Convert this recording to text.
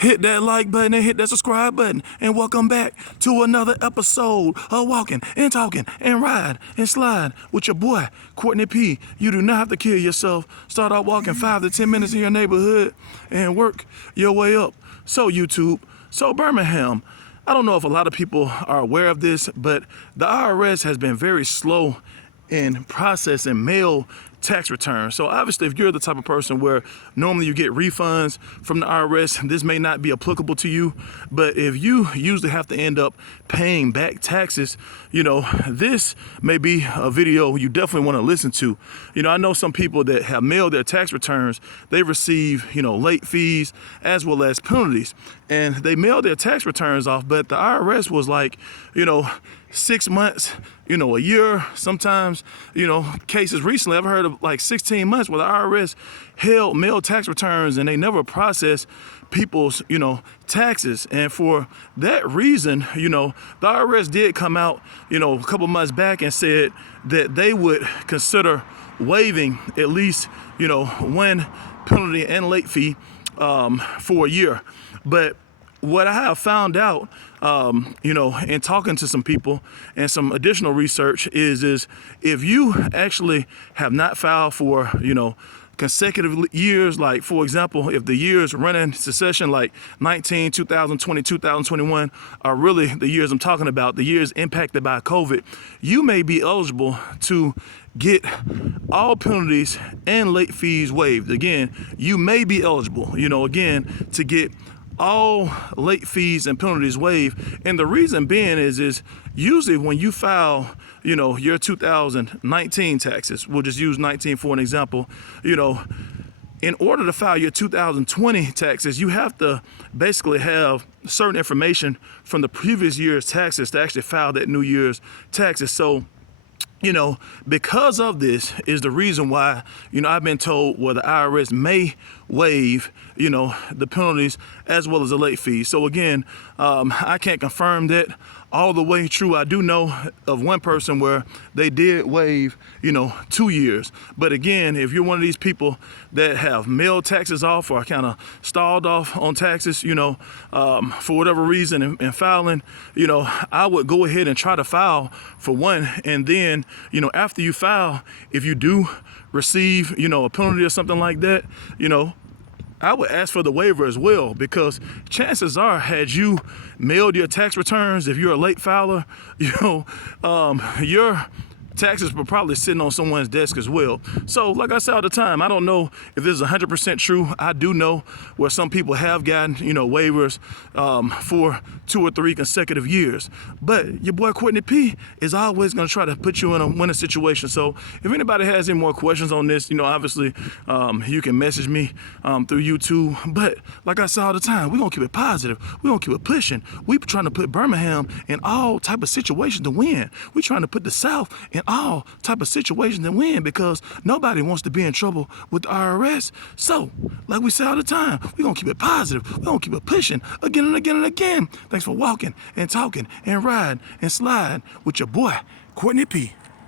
Hit that like button and hit that subscribe button. And welcome back to another episode of Walking and Talking and Ride and Slide with your boy, Courtney P. You do not have to kill yourself. Start out walking 5 to 10 minutes in your neighborhood and work your way up. So YouTube, so Birmingham, I don't know if a lot of people are aware of this, but the IRS has been very slow in processing mail tax returns. So obviously, if you're the type of person where normally you get refunds from the IRS, this may not be applicable to you. But if you usually have to end up paying back taxes, you know, this may be a video you definitely want to listen to. You know, I know some people that have mailed their tax returns, they receive, you know, late fees as well as penalties. And they mailed their tax returns off, but the IRS was like, you know, 6 months, you know, a year, sometimes, you know, cases recently, I've heard of like 16 months where the IRS held mail tax returns and they never processed people's, you know, taxes. And for that reason, you know, the IRS did come out, you know, a couple months back and said that they would consider waiving at least, you know, one penalty and late fee for a year. But what I have found out, you know, in talking to some people and some additional research is if you actually have not filed for, you know, consecutive years, like for example, if the years running in succession, like 19, 2020, 2021 are really the years I'm talking about, the years impacted by COVID, you may be eligible to get all penalties and late fees waived. Again, you may be eligible, you know, again, to get all late fees and penalties waived. And the reason being is usually when you file, you know, your 2019 taxes, we'll just use 19 for an example, you know, in order to file your 2020 taxes, you have to basically have certain information from the previous year's taxes to actually file that new year's taxes. So, you know, because of this is the reason why, you know, I've been told where the IRS may waive, you know, the penalties as well as the late fees. So again, I can't confirm that all the way true. I do know of one person where they did waive, you know, 2 years. But again, if you're one of these people that have mailed taxes off or kind of stalled off on taxes, you know, for whatever reason in filing, you know, I would go ahead and try to file for one. And then, you know, after you file, if you do receive, you know, a penalty or something like that, you know, I would ask for the waiver as well, because chances are, had you mailed your tax returns, if you're a late filer, you know, your taxes were probably sitting on someone's desk as well. So like I say all the time, I don't know if this is 100% true. I do know where some people have gotten, you know, waivers for 2 or 3 consecutive years. But your boy Courtney P is always going to try to put you in a winning situation. So if anybody has any more questions on this, you know, obviously you can message me through YouTube. But like I say all the time, we're going to keep it positive. We're going to keep it pushing. We're trying to put Birmingham in all type of situations to win. We're trying to put the South in all type of situations to win, because nobody wants to be in trouble with the IRS. So, like we say all the time, we're going to keep it positive. We're going to keep it pushing again and again and again. Thanks for walking and talking and riding and sliding with your boy, Courtney P.